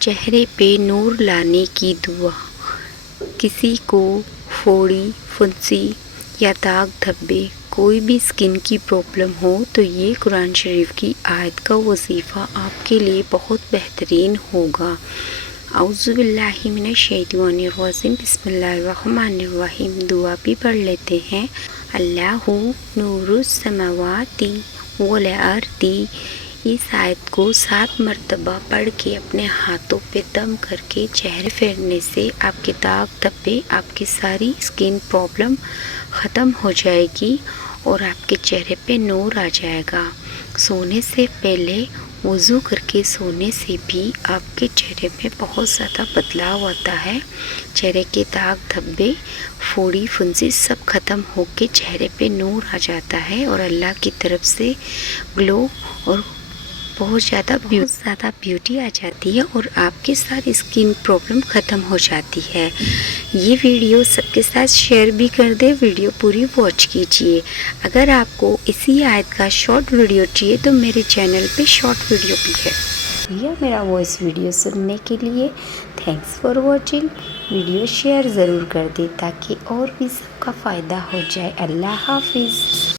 چہرے پہ نور لانے کی دعا۔ کسی کو پھوڑی، پھنسی یا داغ دھبے، کوئی بھی اسکن کی پرابلم ہو تو یہ قرآن شریف کی آیت کا وظیفہ آپ کے لیے بہت بہترین ہوگا۔ اعوذ باللہ من الشیطان الرجیم، بسم اللہ الرحمن الرحیم۔ دعا بھی پڑھ لیتے ہیں۔ اللہ نور السماوات والارض۔ اس آیت کو 7 مرتبہ پڑھ کے اپنے ہاتھوں پہ دم کر کے چہرے پھیرنے سے آپ کے داغ دھبے، آپ کی ساری اسکن پرابلم ختم ہو جائے گی اور آپ کے چہرے پہ نور آ جائے گا۔ سونے سے پہلے وضو کر کے سونے سے بھی آپ کے چہرے میں بہت زیادہ بدلاؤ آتا ہے۔ چہرے کے داغ دھبے، پھوڑی پھنسی سب ختم ہو کے چہرے پہ نور آ جاتا ہے اور اللہ کی طرف سے گلو اور بہت زیادہ بیوٹی آ جاتی ہے اور آپ کی ساری اسکن پرابلم ختم ہو جاتی ہے۔ یہ ویڈیو سب کے ساتھ شیئر بھی کر دے، ویڈیو پوری واچ کیجیے۔ اگر آپ کو اسی آیت کا شارٹ ویڈیو چاہیے تو میرے چینل پہ شارٹ ویڈیو بھی ہے۔ یہ میرا وائس ویڈیو سننے کے لیے thanks for watching. Video share ضرور کر دے تاکہ اور بھی سب کا فائدہ ہو جائے۔ اللہ حافظ۔